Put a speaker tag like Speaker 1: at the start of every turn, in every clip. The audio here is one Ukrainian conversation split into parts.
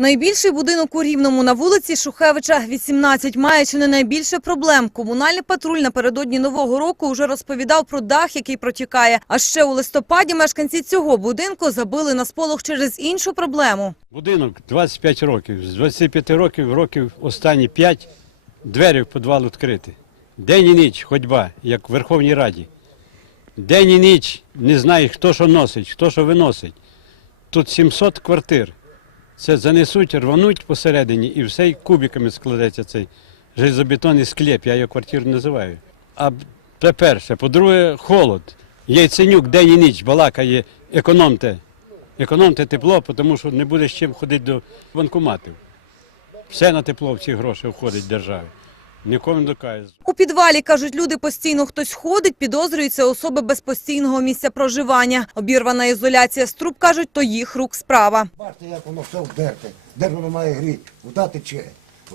Speaker 1: Найбільший будинок у Рівному на вулиці Шухевича, 18, має чи не найбільше проблем. Комунальний патруль напередодні Нового року вже розповідав про дах, який протікає. А ще у листопаді мешканці цього будинку забили на сполох через іншу проблему.
Speaker 2: Будинок 25 років. З 25 років, років останні 5 двері в підвал відкриті. День і ніч ходьба, як в Верховній Раді. День і ніч не знаєш, хто що носить, хто що виносить. Тут 700 квартир. Це занесуть, рвануть посередині і все і кубиками складеться цей железобетонний склеп, я його квартиру називаю. А це перше. По-друге, холод. Яйценюк день і ніч балакає, економте. Економте тепло, тому що не буде з чим ходити до банкоматів. Все на тепло в ці гроші входить державі. Нікому не докаже.
Speaker 1: У підвалі, кажуть, люди постійно хтось ходить, підозрюються особи без постійного місця проживання. Обірвана ізоляція з труб, кажуть, то їх рук справа.
Speaker 3: Бачите, як воно все вдерте. Де ж воно має гріти? Вода тече. О.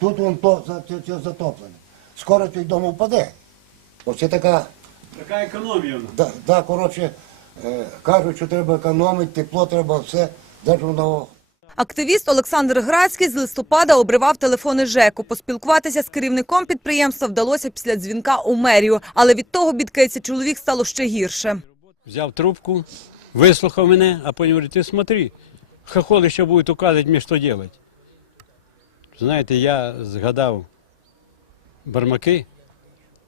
Speaker 3: Тут воно то, за, це, це затоплене. Скоро цей дом впаде. Оце така,
Speaker 2: Така економія.
Speaker 3: да, да, коротше, е, кажуть, що треба економити, тепло треба, все. Де ж воно
Speaker 1: Активіст Олександр Грацький з листопада обривав телефони ЖЕКу. Поспілкуватися з керівником підприємства вдалося після дзвінка у мерію. Але від того, бідкається чоловік, стало ще гірше.
Speaker 2: Взяв трубку, вислухав мене, а потім говорить, ти смотри, хохоли ще будуть указувати мені, що робити. Знаєте, я згадав бармаки,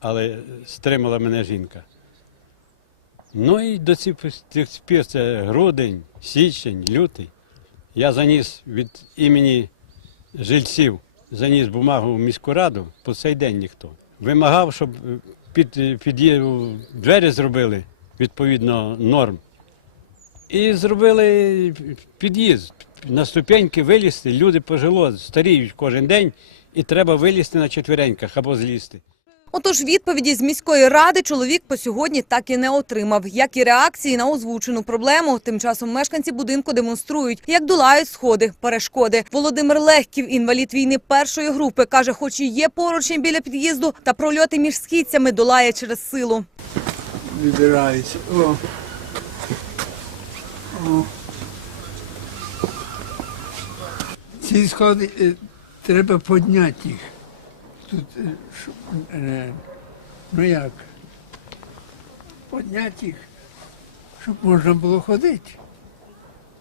Speaker 2: але стримала мене жінка. Ну і до цих пір це грудень, січень, лютий. Я заніс від імені жильців, заніс бумагу в міську раду, по цей день ніхто. Вимагав, щоб під, під двері зробили відповідно норм. І зробили під'їзд. На ступеньки вилізти, люди пожило, старіють кожен день, і треба вилізти на четвереньках або злізти.
Speaker 1: Отож, відповіді з міської ради чоловік по сьогодні так і не отримав. Як і реакції на озвучену проблему. Тим часом мешканці будинку демонструють, як долають сходи, перешкоди. Володимир Легків, інвалід війни першої групи, каже, хоч і є поручень біля під'їзду, та прольоти між східцями долає через силу.
Speaker 4: вибирається. О. О. Ці сходи е, треба підняти їх. Тут, е, е, ну як, підняти їх, щоб можна було ходити.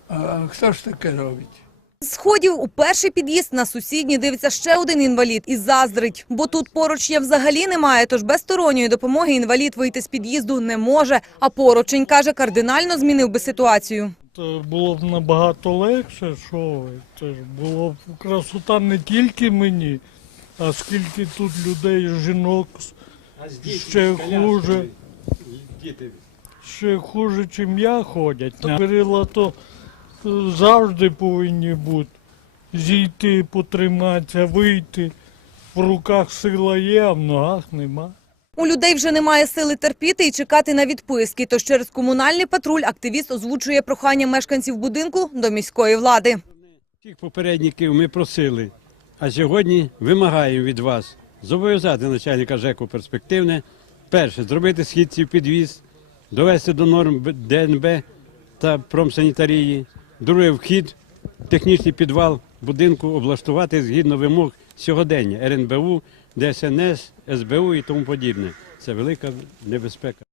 Speaker 4: А, хто ж таке робить?
Speaker 1: З Сходів у перший під'їзд на сусідній дивиться ще один інвалід і заздрить, бо тут поруч є взагалі немає, тож без сторонньої допомоги інвалід вийти з під'їзду не може. А поручень, каже, кардинально змінив би ситуацію.
Speaker 5: Це було б набагато легше, що ви. Це ж було б красота не тільки мені, а скільки тут людей, жінок, ще хуже, ще хуже, чим я ходять. Перила то е, завжди повинні бути. Зійти, потриматися, вийти. В руках сила є, а в ногах нема.
Speaker 1: У людей вже немає сили терпіти і чекати на відписки. Тож через комунальний патруль активіст озвучує прохання мешканців будинку до міської влади.
Speaker 2: Всіх попередників ми просили, а сьогодні вимагаємо від вас зобов'язати начальника ЖЕКу перспективне. Перше, зробити східців підвіз, довести до норм ДНБ та промсанітарії. Друге, вхід, технічний підвал будинку облаштувати згідно вимог сьогодення РНБУ, ДСНС, СБУ і тому подібне. Це велика небезпека.